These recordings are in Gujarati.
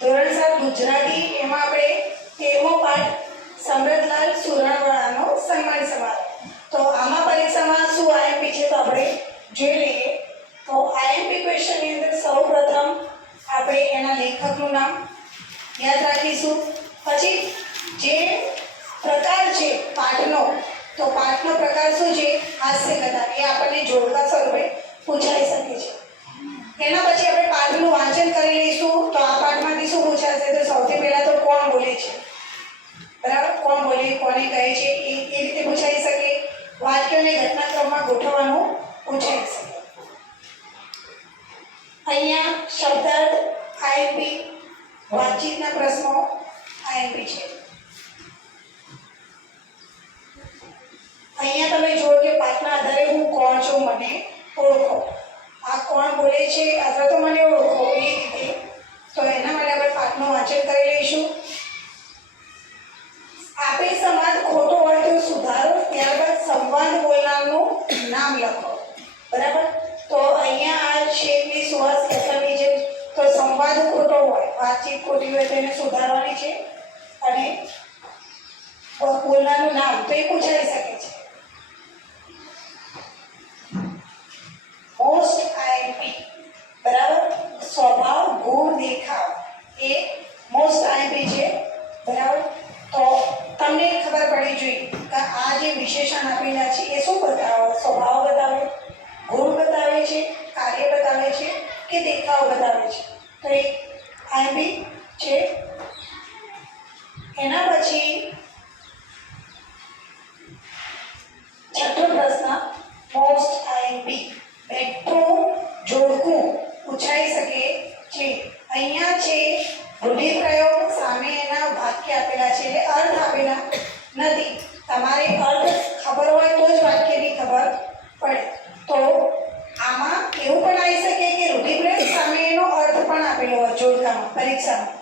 ધોરણ 7 ગુજરાતી એમાં આપણે 13મો પાઠ સમૃદ્ધલાલ સુરણવાળાનો સન્માન સમારોહ. તો આમાં પરીક્ષામાં શું આઈએમપી છે તો આપણે જોઈ લઈએ. તો આઈએમપી ક્વેશ્ચનની અંદર સૌપ્રથમ આપણે એના લેખકનું નામ યાદ રાખીશું. પછી જે પ્રકાર છે પાઠનો, તો પાઠનો પ્રકાર શું છે? હાસ્ય કથા. એ આપણને જોડકા સ્વરૂપે પૂછાઈ શકે છે. એના પછી આપણે પાઠનું વાંચન કરી લઈશું. તો આ પાઠમાંથી શું પૂછાશે? તો સૌથી પહેલા તો કોણ બોલે છે, બરાબર? કોણ બોલે, કોને કહે છે, એ રીતે પૂછાઈ શકે. વાક્યોને ઘટનાક્રમમાં ગોઠવવાનું પૂછાઈ શકે. અહીંયા શબ્દાર્થ આઈએમપી, વાતચીતના પ્રશ્નો આઈએમપી છે. અહીંયા તમે જુઓ કે પાઠના આધારે હું કોણ છું મને ઓળખો. આ કોણ બોલે છે અથવા તો મને ઓળખો, એ રીતે. તો એના માટે આપણે પાઠનું વાંચન કરી લઈશું. આપેલ સંવાદ ખોટો હોય તો સુધારો, ત્યારબાદ સંવાદ બોલનારનું નામ લખો, બરાબર? તો અહીંયા આ શેરની સુવાસ કથનની જેમ તો સંવાદ ખોટો હોય, વાતચીત ખોટી હોય તો એને સુધારવાની છે. અને બોલનારનું નામ તો એ પૂછાઈ શકે છે. મોસ્ટ આઈએમપી, બરાબર? સ્વભાવ, ગુણ, દેખાવ એ મોસ્ટ આઈએમપી છે, બરાબર? તો તમને ખબર પડી જોઈએ કે આ જે વિશેષણ આપેલા છે એ શું બતાવે? સ્વભાવ બતાવે, ગુણ બતાવે છે, કાર્ય બતાવે છે કે દેખાવ બતાવે છે? તો એ આઈએમપી છે. એના પછી છઠ્ઠો પ્રશ્ન, મોસ્ટ આઈએમપી બેઠું જોડકું પૂછાઈ શકે છે. અહીંયા છે રૂઢિપ્રયોગ, સામે એના વાક્ય આપેલા છે એટલે અર્થ આપેલા નથી. તમારે અર્થ ખબર હોય તો જ વાક્યની ખબર પડે. તો આમાં એવું પણ આવી શકે કે રૂઢિપ્રયોગ સામે એનો અર્થ પણ આપેલો હોય જોડકામાં પરીક્ષામાં,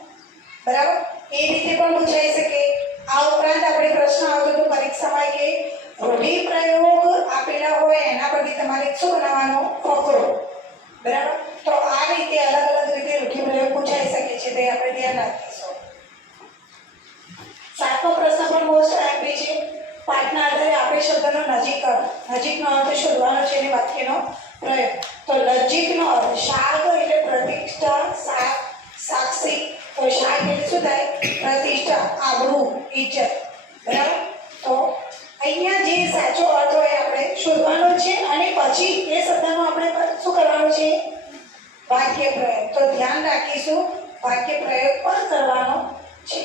બરાબર? એ રીતે પણ પૂછાઈ શકે. આ ઉપરાંત આપણે પ્રશ્ન આવતો હતો પરીક્ષામાં કે રૂઢિપ્રયોગ આપેલા હોય એના પરથી તમારે શું બનાવવાનો? ફકરો, બરાબર? તો આ રીતે અલગ અલગ રીતે રૂઢિપ્રયોગ પૂછાઈ શકે છે, તે આપણે ધ્યાન રાખીશું. સાતમો પ્રશ્ન પણ મોસ્ટ આઈએમપી છે. પાઠના આધારે આપેલ શબ્દનો નજીકનો અર્થ શોધવાનો છે અને વાક્યનો પ્રયોગ. તો નજીકનો અર્થ શાક એટલે પ્રતિષ્ઠા, સાક્ષી. તો શાક એટલે શું થાય? પ્રતિષ્ઠા, આબરૂ, ઇજ્જત, બરાબર? તો અહીંયા જે સાચો અર્થ હોય આપણે શોધવાનો છે અને પછી એ શબ્દનો આપણે શું કરવાનું છે? વાક્ય પ્રયોગ. તો ધ્યાન રાખીશું, વાક્ય પ્રયોગ પણ કરવાનો છે.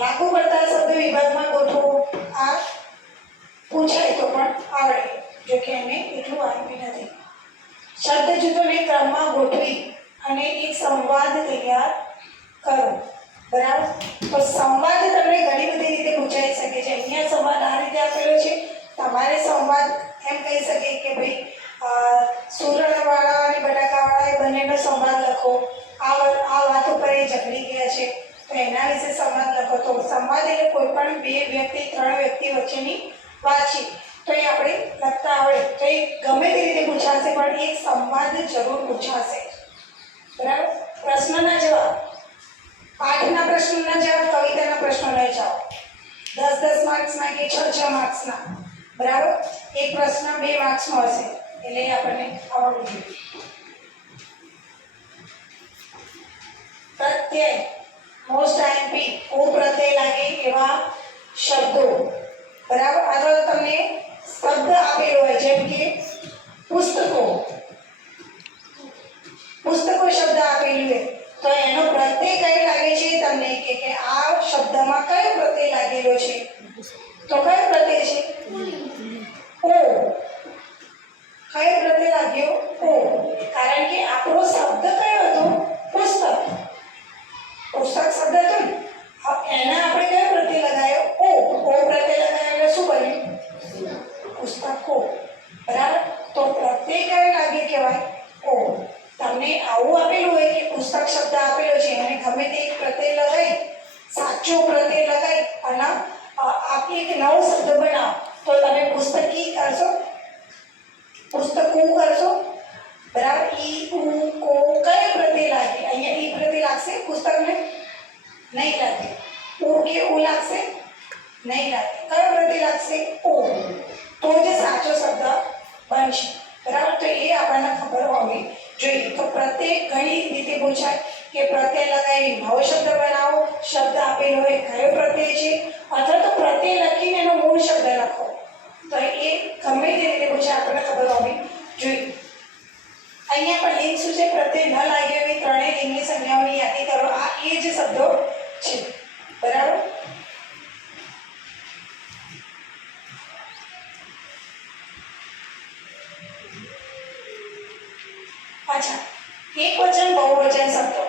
લાગુ પડતા શબ્દ વિભાગમાં ગોઠવો. આ પૂછાય તો પણ આવડે, જો કે એને એટલું આવડતું નથી. શબ્દ જૂથોને ક્રમમાં ગોઠવી અને એક સંવાદ તૈયાર કરો, બરાબર? તો સંવાદ તમને ઘણી બધી રીતે પૂછાઈ શકે છે. અહીંયા સંવાદ આ રીતે આપેલો છે. તમારે સંવાદ એમ કહી શકે કે ભાઈ સુરણવાળા અને બટાકાવાળા એ બંનેનો સંવાદ લખો. આ વાત ઉપર એ ઝઘડી ગયા છે તો એના વિશે સંવાદ લખો. તો સંવાદ એટલે કોઈ પણ બે વ્યક્તિ, ત્રણ વ્યક્તિ વચ્ચેની વાતચીત. તો એ આપણે લખતા આવડે તો એ ગમે તે રીતે પૂછાશે, પણ એક સંવાદ જરૂર પૂછાશે, બરાબર? પ્રશ્નના જવાબ, પાઠના પ્રશ્નના જવાબ, કવિતાના પ્રશ્નો લઈ જાઓ. 10-10 માર્ક્સના કે 6-6 માર્ક્સના, બરાબર? એક પ્રશ્ન 2 માર્ક્સનો હશે એટલે આપણને આવડવું જોઈએ. પ્રત્યય, મોસ્ટ આઈએમપી, પ્રત્યય લાગે એવા શબ્દો, બરાબર? આગળ તમને શબ્દ આપેલો હોય જેમ કે પુસ્તકો શબ્દ આપેલું હોય તો એનો પ્રત્યય કયો લાગે છે તમને કે આ શબ્દમાં કયો પ્રત્યય લાગેલો છે? તો કયો પ્રત્યય છે? ઓ. કયો પ્રત્યય લાગ્યો? ઓ. કારણ કે આપણો શબ્દ કયો હતો? પુસ્તક શબ્દ હતો ને, એના આપણે કયો પ્રત્યય લગાવ્યો? ઓ પ્રત્યય લગાવ્યો એટલે શું બન્યું? પુસ્તકો, બરાબર? તો પ્રત્યય કયો લાગે કહેવાય? ઓ. તમને આવું આપેલું હોય કે પુસ્તક શબ્દ આપેલો છે અને ગમે તે એક પ્રત્યય લગાવી, સાચો પ્રત્યય લગાવી અને આપી એક નવો શબ્દ બનાવો તો તમે પુસ્તકી કરશો, પુસ્તકો કરશો, બરાબર? ઈ ઉ નહીં લાગે. ઓ કે ઓ લાગશે? નહીં લાગે. કયો પ્રત્યય લાગશે? ઓ. તો જ સાચો શબ્દ બનશે. બરાબર? તો એ આપણને ખબર હોવી જોઈએ. તો પ્રત્યય ઘણી રીતે પૂછાય કે પ્રત્યય લગાવી નવો શબ્દ બનાવો, શબ્દ આપેલો હોય કયો પ્રત્યય છે, અથવા તો પ્રત્યય લખીને એનો મૂળ શબ્દ લખો. તો એ ગમે તે રીતે પૂછાય આપણને ખબર હોવી જોઈએ. અહીંયા પણ લિંગ શું છે? પ્રત્યય ન લાગ્યો એવી ત્રણેય લિંગની સંજ્ઞાઓની યાદી કરો. આ એ જ શબ્દો છે. બરાબર? અચ્છા, એકવચન બહુવચન શબ્દો.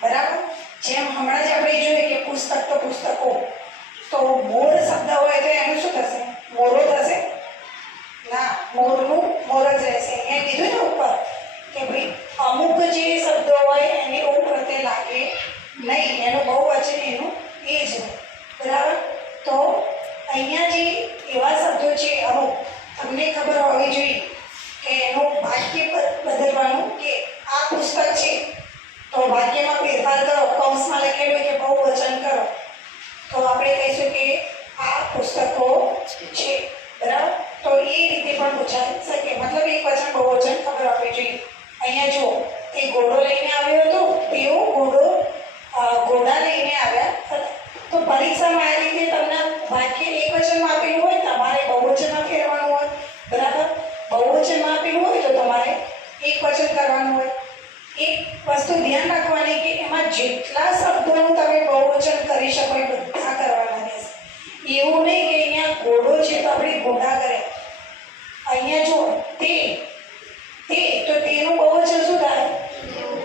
બરાબર? જેમ હમણાં જ આપણે જોઈએ કે પુસ્તક તો પુસ્તકો, તો મોર શબ્દ હોય તો એનું શું થશે? મોરો થશે? ના, મોરનું મોર જ રહેશે. અહીંયા કીધું ને ઉપર કે ભાઈ અમુક જે શબ્દો હોય એને ઓ પ્રત્યય લાગે નહીં, એનું બહુવચન એનું એ જ હોય. બરાબર? તો અહીંયા જે એવા શબ્દો છે અમુક તમને ખબર હોવી જોઈએ કે એનું વાક્ય બદલવાનું કે આ પુસ્તક છે તો વાક્યમાં ફેરફાર કરો, કૌંસમાં લખેલું કે બહુવચન કરો તો આપણે કહીશું કે આ પુસ્તકો છે. બરાબર? તો એ રીતે પણ પૂછાઈ શકે. મતલબ એક વચન બહુવચન ખબર હોવી જોઈએ. અહીંયા જુઓ, તે ઘોડો લઈને આવ્યો હતો, તેઓ ઘોડા લઈને આવ્યા હતા. તો પરીક્ષામાં આ રીતે તમને વાક્ય એક વચનમાં આપેલું હોય, તમારે બહુવચનમાં ફેરવાનું હોય. બરાબર? બહુવચનમાં આપેલું હોય તો તમારે એક વચન કરવાનું હોય. એક વસ્તુ ધ્યાન રાખવાની કે એમાં જેટલા શબ્દોનું તમે બહુવચન કરી શકો એ બધા કરવાના રહેશે. એવું નહીં કે અહીંયા ઘોડો છે તો આપણે ઘોડા કરે. અહીંયા જો તે તો તેનું બહુવચન શું થાય?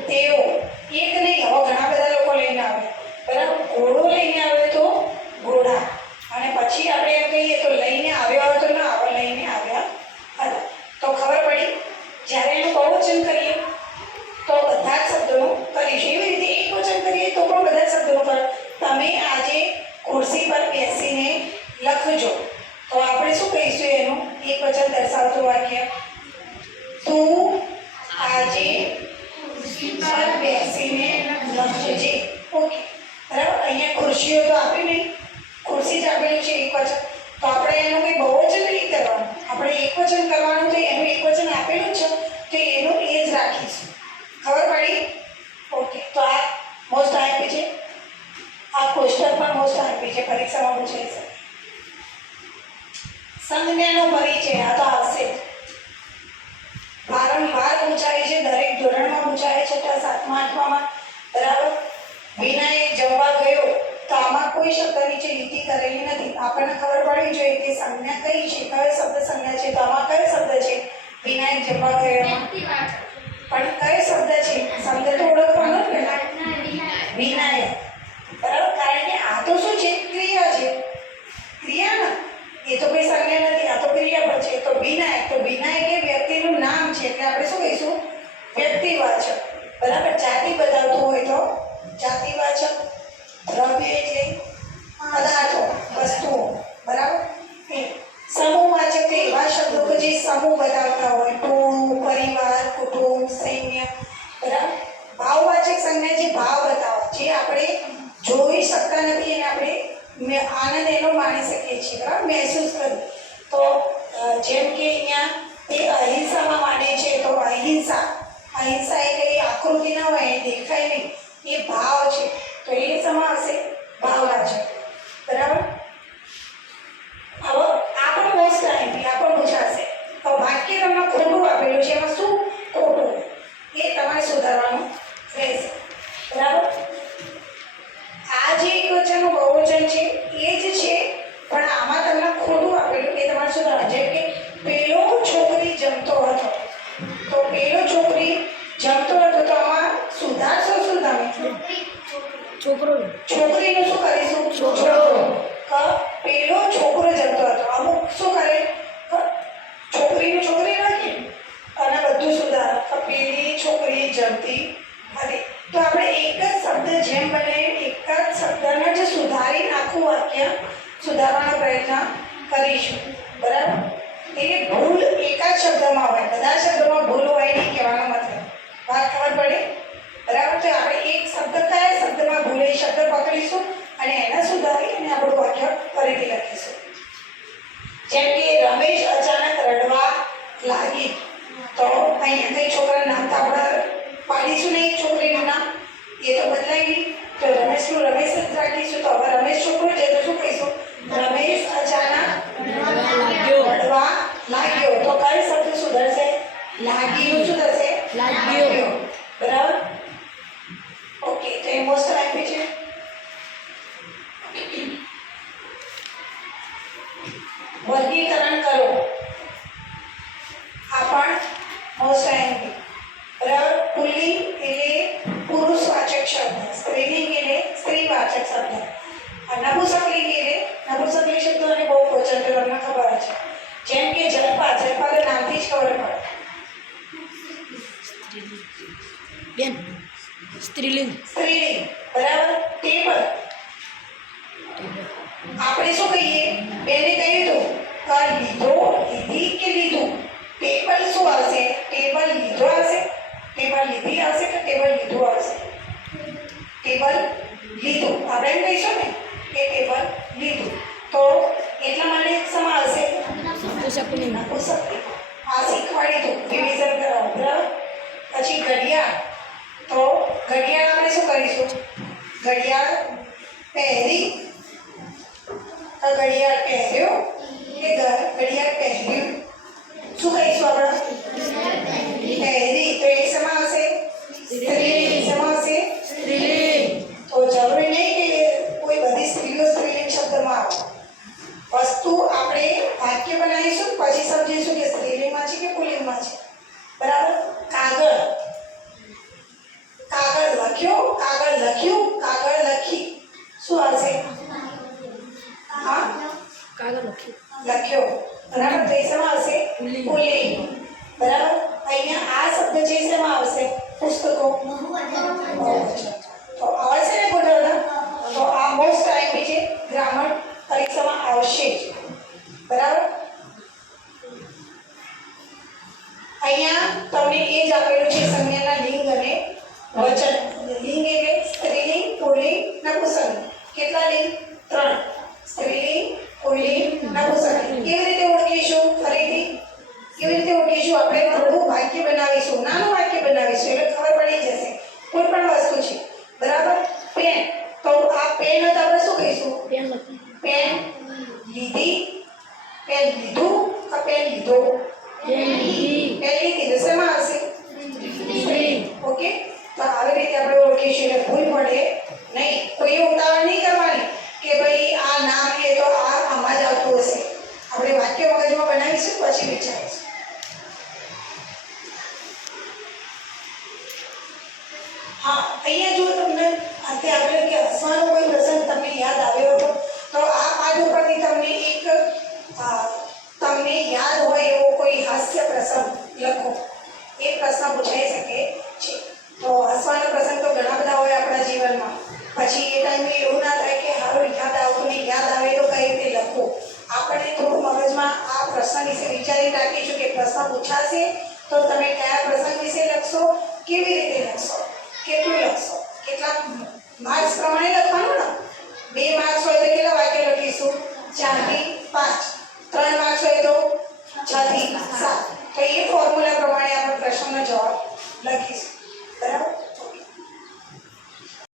તેઓ. એક નહીં, હવે ઘણા બધા લોકો લઈને આવે. બરાબર? ઘોડો લઈને આવે તો ઘોડા. અને પછી આપણે એમ કહીએ તો લઈને આવ્યો હોય તો ના આવે, લઈને આવ્યા હતા. તો ખબર પડી? જ્યારે એનું બહુવચન કરીએ તો બધા જ શબ્દોનું કરીશું. એવી રીતે એક વચન કરીએ તો પણ બધા શબ્દોનું કરો. તમે આજે ખુરશી પર બેસીને લખજો તો આપણે શું કહીશું? એનું એક વચન દર્શાવતું વાક્ય, તું આજે ખુરશી પર બેસીને લખજે. ઓકે, બરાબર? અહીંયા ખુરશીઓ તો આપી નહીં, ખુરશી જ આપેલું છે એક વચન. તો આપણે એનું કંઈ બહુવચન નહીં કરવાનું, આપણે એક વચન કરવાનું. તો એનું એક વચન આપેલું છે તો એનું એ જ રાખીશું. ખબર પડી? ઓકે, તો આ મોસ્ટ આઈપી છે. આ કોષ્ટક પણ મોસ્ટ આઈપી છે, પરીક્ષામાં પૂછાઈ શકે. સંજ્ઞાનો પરિચય, આ તો આવશે જ. વારંવાર પૂછાય છે, દરેક ધોરણમાં પૂછાય છે, 6, 7, 8માં. બરાબર? વિનાયક જમવા ગયો તો આમાં કોઈ શબ્દ નીચે લીટી કરેલી નથી. આપણને ખબર પડવી જોઈએ કે સંજ્ઞા કઈ છે, કયો શબ્દ સંજ્ઞા છે. તો આમાં કયો શબ્દ છે? વિનાયક જમવા ગયો. પણ કયો શબ્દ છે? શબ્દ તો ઓળખવાનો જ ને, વિનાયક. બરાબર? કારણ કે આ તો શું છે? ક્રિયા છે. ક્રિયા ના, એ તો કોઈ સંજ્ઞા નથી, આ તો ક્રિયાપદ છે. તો વિનાયક, તો વિનાયક એ વ્યક્તિનું નામ છે એટલે આપણે શું કહીશું? વ્યક્તિવાચક. બરાબર? જાતિ બતાવતું હોય તો જાતિવાચક. દ્રવ્ય એટલે પદાર્થો, વસ્તુઓ. બરાબર? એ સમૂહવાચક એવા શબ્દો કે જે સમૂહ બતાવતા હોય, ટોળું, પરિવાર, કુટુંબ, સૈન્ય. બરાબર? ભાવવાચક સંજ્ઞા જે ભાવ બતાવે, જે આપણે જોઈ શકતા નથી અને આપણે આનંદ એનો માણી શકીએ છીએ. બરાબર? મહેસૂસ કરી. તો જેમ કે અહીંયા તે અહિંસામાં માને છે તો અહિંસા. અહિંસા એ કઈ આકૃતિ ના હોય, એ દેખાય નહીં, એ ભાવ છે. તો એ શેમાં આવશે? ભાવવાચક. બરાબર? હવે આ પણ મોસ્ટ આઈપી, આ પણ પૂછાશે. તો વાક્ય તમને ખોટું આપેલું છે, એમાં શું ખોટું એ તમારે સુધારવાનું રહેશે. બરાબર? આ જે એકવચનનું બહુવચન છે એ જ છે, પણ આમાં તમને ખોટું આપેલું એ તમારે સુધારવાનું. જેમ કે પેલો છોકરી જમતો હતો, તો પેલો છોકરી જમતો હતો, તો આમાં સુધારશો શું તમે? છોકરીનું શું કરીશું? છોકરો. પેલો છોકરો જમતો હતો, અમુક શું કરે? છોકરીનું છોકરી રાખી અને બધું સુધાર. પેલી છોકરી જમતી હતી. તો આપણે એક જ શબ્દ જેમ બને એક જ શબ્દને જ સુધારી આખું વાક્ય સુધારવાનો પ્રયત્ન કરીશું. બરાબર? એ ભૂલ એક જ શબ્દમાં હોય, બધા શબ્દોમાં ભૂલ હોય નહીં કહેવાનો મતલબ. વાત ખબર પડે? બરાબર? તો આપણે એક શબ્દ કયા શબ્દમાં ભૂલ તો અહીંયા કઈ છોકરાનું નામ તો આપણે પાડીશું નહીં, છોકરીનું નામ એ તો બદલાઈ ગઈ. તો રમેશનું રમેશ જ રાખીશું. તો હવે રમેશ છોકરો છે તો શું કહીશું? રમેશ અચાનક રડવા લાગ્યો. તો કઈ શબ્દ સુધરશે? લાગ્યું સુધરશે. લાગ્યો. બરાબર? ઓકે, તો એ મોસ્ટ આઈમ્પી છે. વર્ગીકરણ કરો. આ પણ મોસ્ટ આઈમ્પી. બરાબર? પુલ્લિંગ એટલે પુરુષવાચક શબ્દ, સ્ત્રીલિંગ એટલે સ્ત્રીવાચક શબ્દ, નપુંસકલિંગ એટલે નપુંસકલિંગ શબ્દ અને બહુવચન તો તમને ખબર છે. જેમ કે જલપા, જલપા તો નામથી જ ખબર પડે. બેન સ્ત્રીલિંગ. સ્ત્રીલિંગ. બરાબર? ટેબલ આપણે શું કહીએ? બેને કહ્યું હતું લીધો, લીધી કે લીધું. ટેબલ શું આવશે? ટેબલ લીધો આવશે, ટેબલ લીધી આવશે કે ટેબલ લીધું આવશે? ટેબલ લીધું. આપણે એમ કહીશું ને કે ટેબલ લીધું. તો એટલા માટે સમા આવશે નપુંસકલિંગ. નપુંસકલિંગ. આ શીખવાડી દઉં, રિવિઝન કરાવો. બરાબર? પછી ઘડિયાળ. તો ઘડિયાળ આપણે શું કરીશું? ઘડિયાળ પહેરી. તો ઘડિયાળ પહેર્યો કે ઘડિયાળ પહેર્યું શું કહીશું આપણે? પહેરી. તો એ શેમાં આવશે? સ્ત્રીલિંગ. શેમાં આવશે? સ્ત્રીલિંગ. તો જરૂરી નહીં કે કોઈ બધી સ્ત્રીઓ સ્ત્રીલિંગ શબ્દમાં આવે. વસ્તુ આપણે વાક્ય બનાવીશું પછી સમજીશું કે સ્ત્રીલિંગમાં છે કે પુલ્લિંગમાં છે. બરાબર? કાગળ. કાગળ લખ્યો, કાગળ લખ્યું, કાગળ લખી. શું આવશે? હા, કાગળ લખ્યું. લખ્યો. બરાબર? તો એ શેમાં આવશે? પુલ્લિંગ. પુલ્લિંગ. બરાબર? અહીંયા આ શબ્દ છે શેમાં આવશે? પુસ્તકો. તો આવશે ને ગોઠવણા? તો આ મોસ્ટ આઈમ્પી છે, ગ્રામર પરીક્ષામાં આવશે જ. બરાબર? અહીંયા તમને એ જ આપેલું છે સંજ્ઞાના લિંગ અને વચન. લિંગ એટલે સ્ત્રીલિંગ, પુલ્લિંગ, નપુંસકલિંગ. કેટલા લિંગ? 3. સ્ત્રીલિંગ, પુલ્લિંગ, નપુંસકલિંગ. કેવી રીતે ઓળખીશું? ફરીથી કેવી રીતે ઓળખીશું? આપણે થોડું વાક્ય બનાવીશું, નાનું વાક્ય બનાવીશું એટલે ખબર પડી જશે કોઈ પણ વસ્તુ છે. બરાબર? પેન. તો આ પેન તો આપણે શું કહીશું? પેન લખ્યું. પેન લીધી, પેન લીધું કે પેન લીધો? પેન લીધી. પેન લીધી. તો શેમાં આવશે? સ્ત્રીલિંગ. ઓકે, તો આવી રીતે આપણે ઓળખીશું એટલે ભૂલ પડે નહીં. કોઈ ઉતાવળ નહીં કરવાની કે ભાઈ આ નામ એ તો આ આમાં જ આવતું હશે. આપણે વાક્ય મગજમાં બનાવીશું પછી વિચારીશું. હા, અહીંયા જો તમને અત્યારે આપણે કે હસવાનો કોઈ પ્રસંગ તમને યાદ આવ્યો હતો તો આ પાઠ ઉપરથી તમને એક તમને યાદ હોય એવો કોઈ હાસ્ય પ્રસંગ લખો. એ પ્રશ્ન પૂછાઈ શકે છે. તો હસવાનો પ્રસંગ તો ઘણા બધા હોય આપણા જીવનમાં. પછી એ ટાઈમે એવું ના થાય કે હારું યાદ આવતું નહીં, યાદ આવે તો કઈ રીતે લખો. આપણે થોડું મગજમાં આ પ્રશ્ન વિશે વિચારી રાખીશું કે પ્રશ્ન પૂછાશે તો તમે કયા પ્રસંગ વિશે લખશો, કેવી રીતે લખશો, કેટલું લખશો, કેટલા માર્ક્સ પ્રમાણે લખવાનું ને. 2 માર્ક્સ હોય તો કેટલા વાક્ય લખીશું? 4 થી 5. 3 માર્ક્સ હોય તો 6 થી 7. તો એ ફોર્મ્યુલા પ્રમાણે આપણે પ્રશ્નનો જવાબ લખીશું.